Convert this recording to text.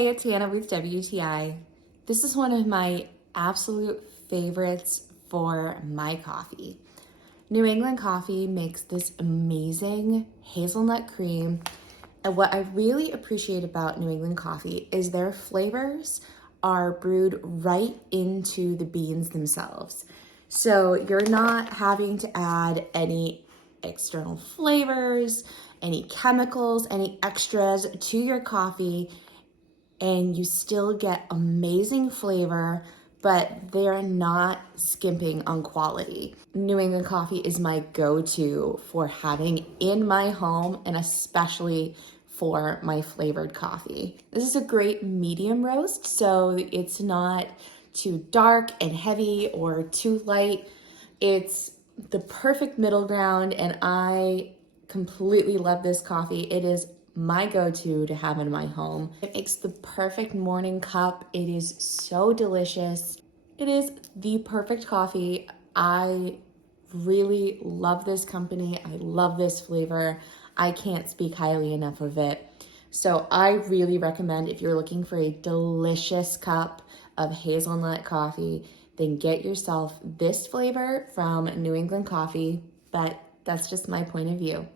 Hey, it's Hannah with WTI. This is one of my absolute favorites for my coffee. New England Coffee makes this amazing hazelnut cream. And what I really appreciate about New England Coffee is their flavors are brewed right into the beans themselves. So you're not having to add any external flavors, any chemicals, any extras to your coffee, and you still get amazing flavor, but they're not skimping on quality. New England Coffee is my go-to for having in my home, and especially for my flavored coffee. This is a great medium roast, so it's not too dark and heavy or too light. It's the perfect middle ground, and I completely love this coffee. It is my go-to to have in my home. It makes the perfect morning cup. It is so delicious. It is the perfect coffee. I really love this company. I love this flavor. I can't speak highly enough of it. So I really recommend, if you're looking for a delicious cup of hazelnut coffee, then get yourself this flavor from New England Coffee. But that's just my point of view.